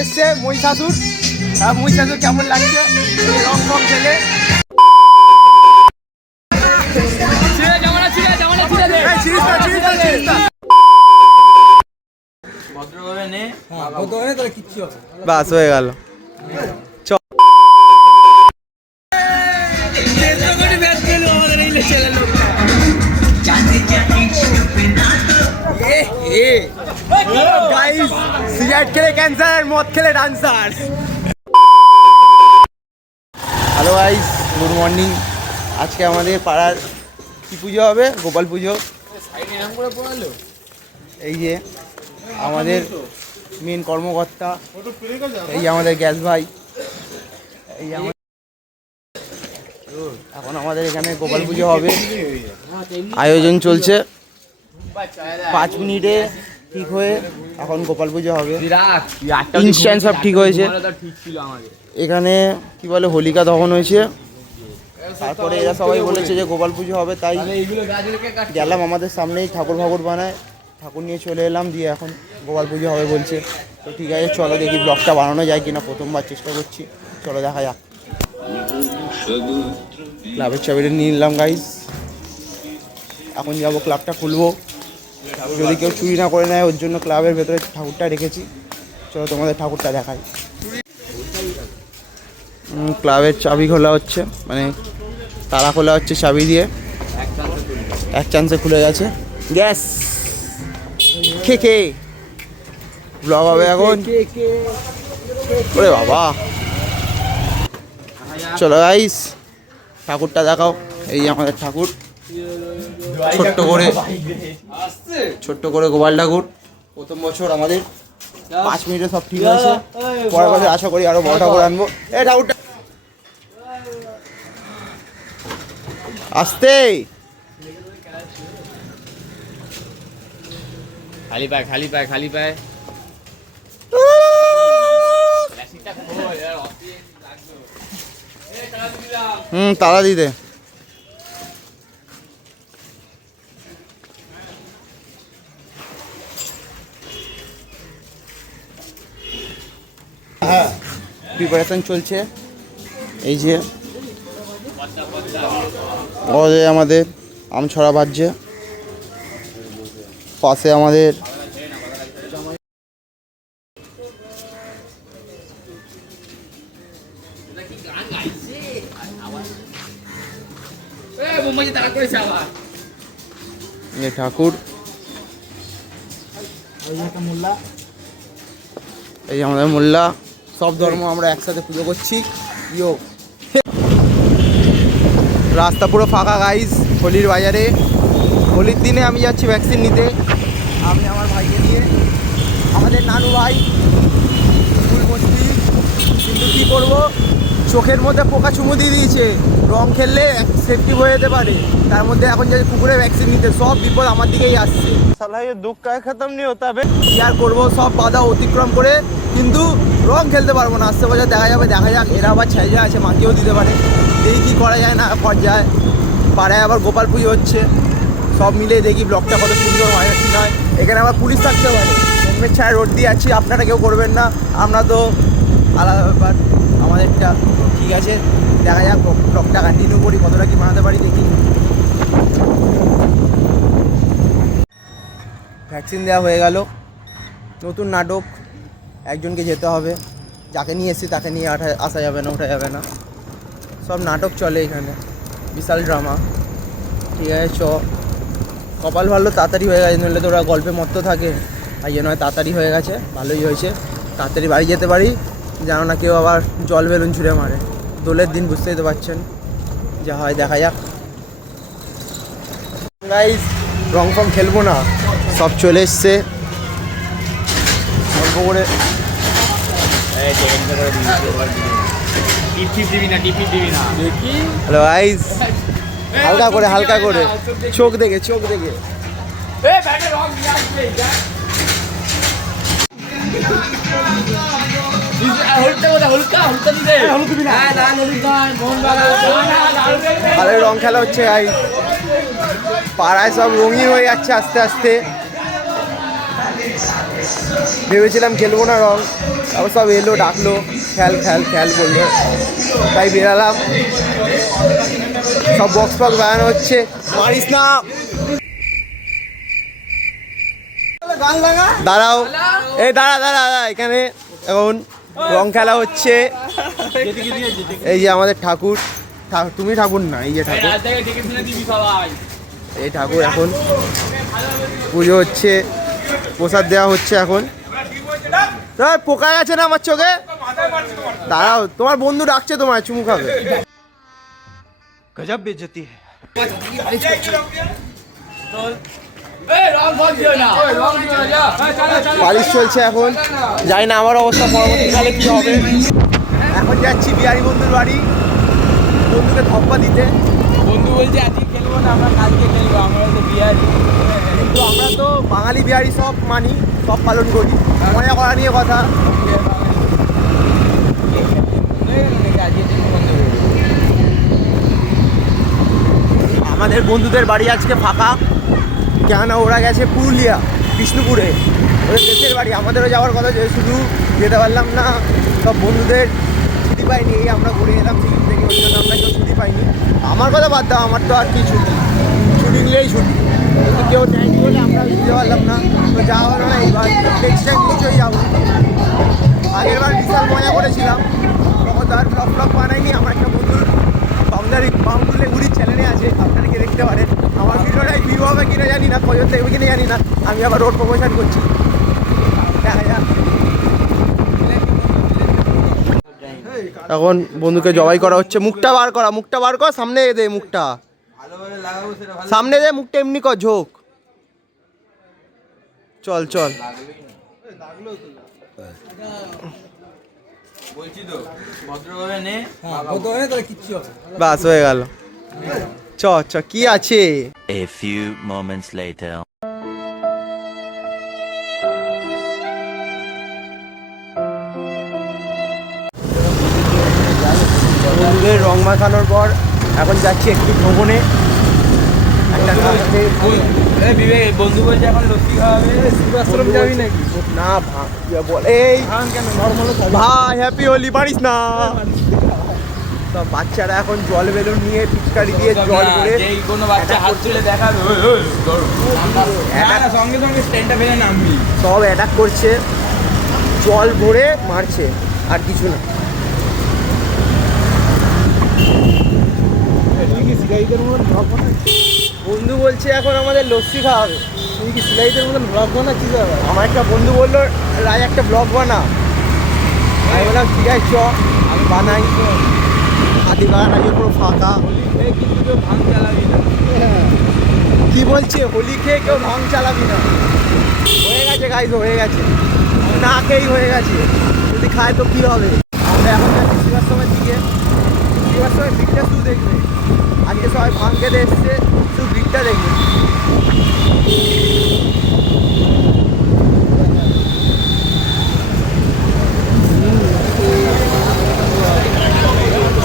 এসছে মহিষাসুর মহিষাসুর কেমন লাগছে রং ফং খেলে বাস হয়ে গেল সিগারেট খেলে ক্যান্সার মদ খেলে dancer. Hello guys, good morning. আজকে আমাদের পাড়ার কি পুজো হবে? গোপাল পুজো। এই যে আমাদের মেন কর্মকর্তা, এই যে আমাদের গ্যাস ভাই, এই এখন আমাদের এখানে গোপাল পুজো হবে, আয়োজন চলছে। 5 মিনিটে ঠিক হয়ে এখন গোপাল পুজো হবে। ইনস্ট্যান্ট সব ঠিক হয়েছে। এখানে কি বলে হোলিকা দহন হয়েছে, তারপরে এরা সবাই বলেছে যে গোপাল পুজো হবে, তাই গেলাম। আমাদের সামনেই ঠাকুর ফাকুর বানায়, ঠাকুর নিয়ে চলে এলাম, দিয়ে এখন গোপাল পুজো হবে বলছে। তো ঠিক আছে, চলো দেখি ব্লগটা বানানো যায় কিনা, প্রথমবার চেষ্টা করছি, চলো দেখা যাক। ক্লাবের চাবিটা নিয়ে নিলাম গাইস, এখন যাবো ক্লাবটা খুলবো, যদি কেউ চুরি না করে নেয় ওর জন্য ক্লাবের ভেতরে ঠাকুরটা রেখেছি। চলো তোমাদের ঠাকুরটা দেখাই। ক্লাবের চাবি খোলা হচ্ছে, মানে তালা খোলা হচ্ছে চাবি দিয়ে, এক চান্সে খুলে গেছে। গ্যাস কে ব্লগ হবে এখন। ওরে বাবা, চলো গাইস ঠাকুরটা দেখাও। এই আমাদের ঠাকুর, ছোট্ট করে গোপাল ঠাকুর। প্রথম বছর আমাদের 5 মিনিটে সব ঠিক হয়েছে, পরের বছর আশা করি আরো বড় ঠাকুর আনবো। এই ঠাকুরটা আসতে খালি পায় খালি পায় খালি পায়। তালা দিতে প্রিপারেশন চলছে। এই যে আমাদের আমছড়া বাজছে, পাশে আমাদের ঠাকুর, এই আমাদের মোল্লা। সব ধর্ম আমরা একসাথে পুজো করছি। রাস্তা পুরো ফাঁকা গাইস, হোলির বাজারে। হোলির দিনে আমি যাচ্ছি ভ্যাকসিন নিতে, আমি আমার ভাইকে নিয়ে। আমাদের নানু ভাই ফুল মস্তি, কিন্তু কী করবো, চোখের মধ্যে পোকা চুমু দিয়ে দিয়েছে। রং খেললে সেফটি হয়ে যেতে পারে, তার মধ্যে এখন যে কুকুরে ভ্যাকসিন নিতে, সব বিপদ আমার দিকেই আসছে। সালাই দুঃখ কায় খতম নেই হতে হবে, কি আর করবো, সব বাধা অতিক্রম করে কিন্তু রং খেলতে পারবো না। আসতে বছর দেখা যাবে, দেখা যাক। এরা আবার ছেঁচা আছে, মাকেও দিতে পারে, দেখি কী করা যায় না করা যায়। পাড়ায় আবার গোপাল পুজো হচ্ছে, সব মিলে দেখি ব্লগটা কত সুন্দর হয় কি নয়। এখানে আবার পুলিশ থাকতে পারে, হেলমেট ছাড়া রোড দিয়ে যাচ্ছি, আপনারা কেউ করবেন না, আমরা তো আলাদা ব্যাপার আমাদেরটা। ঠিক আছে, দেখা যাক ব্লগটা কন্টিনিউ করি, কতটা কি বানাতে পারি দেখি। ভ্যাকসিন দেওয়া হয়ে গেল, নতুন নাটক, একজনকে যেতে হবে, যাকে নিয়ে এসেছি তাকে নিয়ে আসা যাবে না, ওঠা যাবে না, সব নাটক চলে এখানে, বিশাল ড্রামা। ঠিক আছে, কপাল ভালো তাড়াতাড়ি হয়ে গেছে, নইলে তো ওরা গল্পে মত্ত থাকে, তাই জন্য তাড়াতাড়ি হয়ে গেছে, ভালোই হয়েছে। তাড়াতাড়ি বাড়ি যেতে পারি, জানো না কেউ আবার জল বেলুন ছুঁড়ে মারে। দোলের দিন বুঝতেই তো পারছেন, যা হয় দেখা যাক। গাইস রং ফং খেলবো না, সব চলে এসছে অল্প করে। হ্যালো গাইস, হালকা করে হালকা করে, চোখ দেখে চোখ দেখে। আরে রং খেলা হচ্ছে গাইস, পাড়ায় সব রঙিন হয়ে যাচ্ছে আস্তে আস্তে। ভেবেছিলাম খেলবো না রং, তারপর সব এলো ডাকলো খেল খেল খেল বললো, তাই বেরালাম। সব বক্স ফক্স বাজানো হচ্ছে, মারিস না, দাঁড়াও, এই দাঁড়া দাঁড়া দাঁড়া, এখানে এখন রং খেলা হচ্ছে। এই যে আমাদের ঠাকুর, তুমি ঠাকুর না, এই যে ঠাকুর, এই ঠাকুর এখন পুজো হচ্ছে, প্রসাদ দেওয়া হচ্ছে এখন। পোকা গেছে না আমার চোখে, দাঁড়াও, তোমার বন্ধু ডাকছে, তোমার চুমু খাবে। গজব বেজতি বারিশ চলছে এখন, জানি না আমার অবস্থা পরবর্তীকালে কি হবে। এখন যাচ্ছি বিহারি বন্ধুর বাড়ি, বন্ধুকে ধপ্পা দিতে। বন্ধু বলছে আজকে খেলবো না, আমরা কালকে খেলবো, আমরা তো বিহারি, কিন্তু আমরা তো বাঙালি বিহারি সব মানি, সব পালন করি, মজা করা নিয়ে কথা। আমাদের বন্ধুদের বাড়ি আজকে ফাঁকা, কেন ওরা গেছে পুরুলিয়া, বিষ্ণুপুরে, ওদের দেশের বাড়ি। আমাদেরও যাওয়ার কথা, যে শুধু যেতে পারলাম না, সব বন্ধুদের ছুটি পাইনি, এই আমরা ঘুরে এলাম সিকিম থেকে, ওই জন্য আমরা কেউ ছুটি পাইনি। আমার কথা বাদ দাও, আমার তো আর কি ছুটি, ছুটি নিলেই ছুটি, কিন্তু কেউ নেয়নি বলে আমরা দিতে পারলাম না, তো যাওয়া হলো না। এইবার নেক্সট টাইম নিশ্চয়ই যাবো। আগের বার বিশাল মজা করেছিলাম, তখন তো আর ব্লগ ব্লগ বানাইনি। আমার একটা বন্ধুর বাউন্ডুলে ঘুরির চ্যানেলে আছে, আপনারা কি দেখতে পারেন। আমার ভিডিওটাই ভিউ হবে কিনা জানি না, কজন দেখবে কিনা জানি না, আমি আবার রোড প্রমোশন করছি। এখন বন্ধুকে জবাই করা হচ্ছে, মুখটা বার করা, মুখটা বার কর, সামনে দে মুখটা, সামনে দে মুখটা, এমনি কর ঝোঁক, চল চল। বাস হয়ে গেল, চ চ, কি আছে। A few moments later. বন্ধুদের রং মাখানোর পর এখন যাচ্ছি একটু ভ্রমণে। বিবেক বন্ধু বলছে এখন লস্যি খাওয়াবে, শিবাশ্রম যাবি নাকি? না বলে এই ভাই হ্যাপি হোলি পারিস না। সব বাচ্চারা এখন জল বেলুন নিয়ে পিচকারি দিয়ে জল করে, যেই কোনো বাচ্চা হাত তুলে দেখাবে সঙ্গে সঙ্গে স্ট্যান্ডটা ফেলে নামবি, সব অ্যাটাক করছে, জল ভরে মারছে, আর কিছু না। বন্ধু বলছে এখন আমাদের লস্যি খাওয়াবে, তুই কি সিলাইদের মতন ব্লগ বানাচ্ছিস? আমার একটা বন্ধু বললো রাজ একটা ব্লগ বানা, আমি বললাম ঠিক আছে চ, আমি বানাই। হাতি বাগান আজকে পুরো ফাঁকা, কিন্তু কেউ ভাঙ চালাবি না। কি বলছে, হোলি খেয়ে কেউ ভাঙ চালাবি না? হয়ে গেছে গাইজ, হয়ে গেছে, না খেয়েই হয়ে গেছে, যদি খায় তো কী হবে। আমরা এখন যাচ্ছি শিবাশ্রমের দিকে, শিবাশ্রমের ভিড়টা শুধু দেখবে, আজকে সবাই ভাঙ খেতে এসছে, শুধু ভিড়টা দেখবে।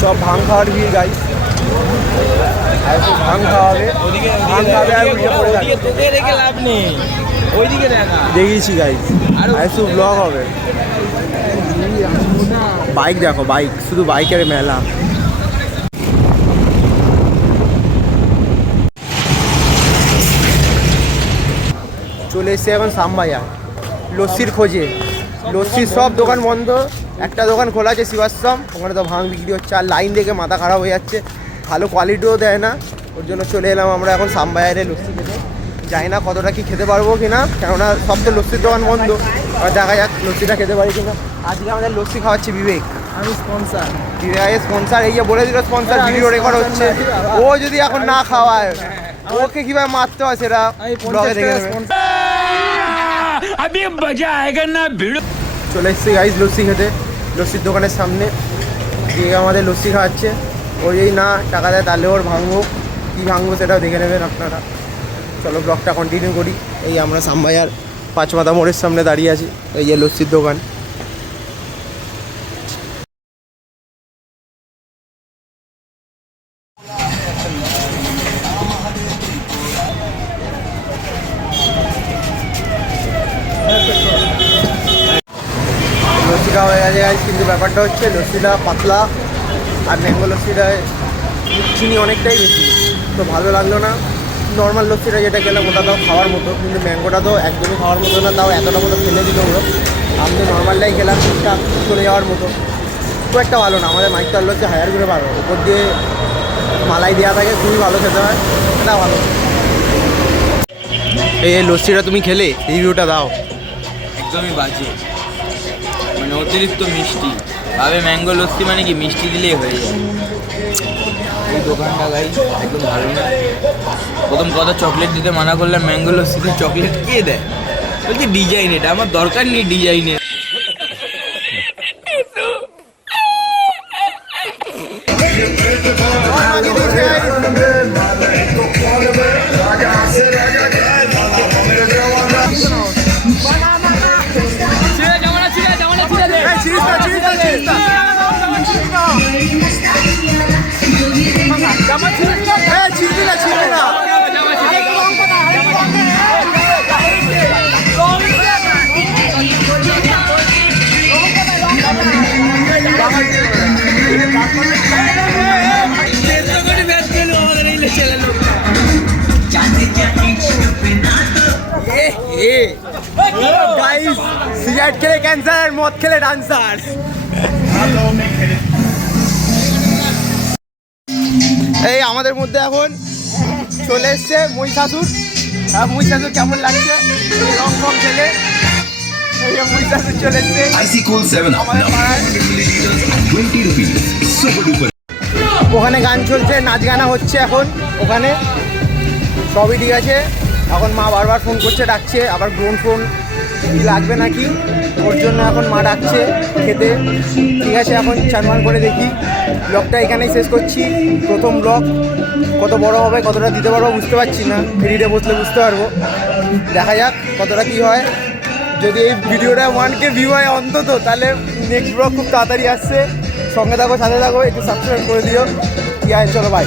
সব ভাঙ খাওয়ার ভিড় গাইজ, আর একটু ভাঙ খাওয়াবে, ভাঙ খাওয়াবে আর উঠে পড়ে যাবে। তোকে রেখে লাভ নেই, ওইদিকে দেখা দেখিয়েছি গাইজ, আর একটু ব্লগ হবে। বাইক দেখো, বাইক, শুধু বাইকের মেলা। চলে এসছে এখন সামবাজার লস্যির খোঁজে, লস্যির সব দোকান বন্ধ, একটা দোকান খোলা আছে শিবাশ্রম, ওখানে তো ভাঙ বিক্রি হচ্ছে, আর লাইন দেখে মাথা খারাপ হয়ে যাচ্ছে, ভালো কোয়ালিটিও দেয় না, ওর জন্য চলে এলাম আমরা এখন সামবাজারে লস্যি খেতে। জানি না কতটা কি খেতে পারবো কিনা, কেননা সব তো লস্যির দোকান বন্ধ, আর দেখা যাক লস্যিটা খেতে পারি কিনা। আজকে আমাদের লস্যি খাওয়াচ্ছে বিবেক, আমি স্পন্সার, বিবেক স্পন্সার, এই যে বলে দিল স্পন্সার, ভিডিও রেকর্ড হচ্ছে, ও যদি এখন না খাওয়ায় ওকে কিভাবে মারতে হয় সেটা ব্লগে দেখে নেবে। চলে এসছি গাইজ লস্যি খেতে, লস্যির দোকানের সামনে, যে আমাদের লস্যি খাওয়াচ্ছে, ও যদি না টাকা দেয় তাহলে ওর ভাঙবো, কী ভাঙবো সেটাও দেখে নেবেন আপনারা। চলো ব্লগটা কন্টিনিউ করি। এই আমরা সামবাজার পাঁচমাথা মোড়ের সামনে দাঁড়িয়ে আছি, এই যে লস্যির দোকান। লস্যিটা গাইস, কিন্তু ব্যাপারটা হচ্ছে লস্যিটা পাতলা আর ম্যাঙ্গো লস্যিটায় চিনি অনেকটাই বেশি, তো ভালো লাগলো না। নর্মাল লস্যিটা যেটা খেলাম ওটা তাও খাওয়ার মতো, কিন্তু ম্যাঙ্গোটা তো একদমই খাওয়ার মতো না, তাও এতটা মতো ফেলে দিল ওগুলো। আমি তো নর্মালটাই খেলাম, ঠিকঠাক চলে যাওয়ার মতো, খুব একটা ভালো না। আমাদের মাইক তাল হচ্ছে হায়ার করে পারো, উপর দিয়ে মালাই দেওয়া থাকে, খুবই ভালো খেতে হয়, এটা ভালো। এই লস্যিটা তুমি খেলে রিভিউটা দাও। একদমই বাজে, মানে অতিরিক্ত মিষ্টি। ভাবে ম্যাঙ্গো লস্যি মানে কি মিষ্টি দিলেই হয়ে যায়। এই দোকানটা গাই একদম ভালো না। প্রথম কথা চকলেট দিতে মানা করলাম, ম্যাঙ্গো লস্যিতে চকলেট কে দেয়? বলছি ডিজাইন, এটা আমার দরকার নেই ডিজাইনের। গাইস, সিগারেট খেলে ক্যান্সার, মদ খেলে ডান্সার। এই আমাদের মধ্যে এখন চলে এসছে মহিষাসুর। মহিষাসুর কেমন লাগছে রং ফং খেলে? এই যে মহিষাসুর চলে এসছে Icy Cool 7 Up আমাদের now পাড়ায়। 20 rupees. Super duper. ওখানে গান চলছে, নাচ গানা হচ্ছে এখন ওখানে, সবই ঠিক আছে। এখন মা বারবার ফোন করছে, ডাকছে, আবার গ্রোন ফোন কি লাগবে নাকি, ওর জন্য এখন মা ডাকছে খেতে। ঠিক আছে, এখন চানমান করে দেখি। ব্লগটা এখানেই শেষ করছি, প্রথম ব্লগ। কত বড় হবে, কতটা দিতে পারবো বুঝতে পারছি না, এডিটে বসলে বুঝতে পারবো। দেখা যাক কতটা কী হয়। যদি এই ভিডিওটা 1K ভিউ হয় অন্তত, তাহলে নেক্সট ব্লগ খুব তাড়াতাড়ি আসছে। সঙ্গে থাকো, সাথে থাকো, একটু সাবস্ক্রাইব করে দিও। ঠিক আছে, চলো বাই।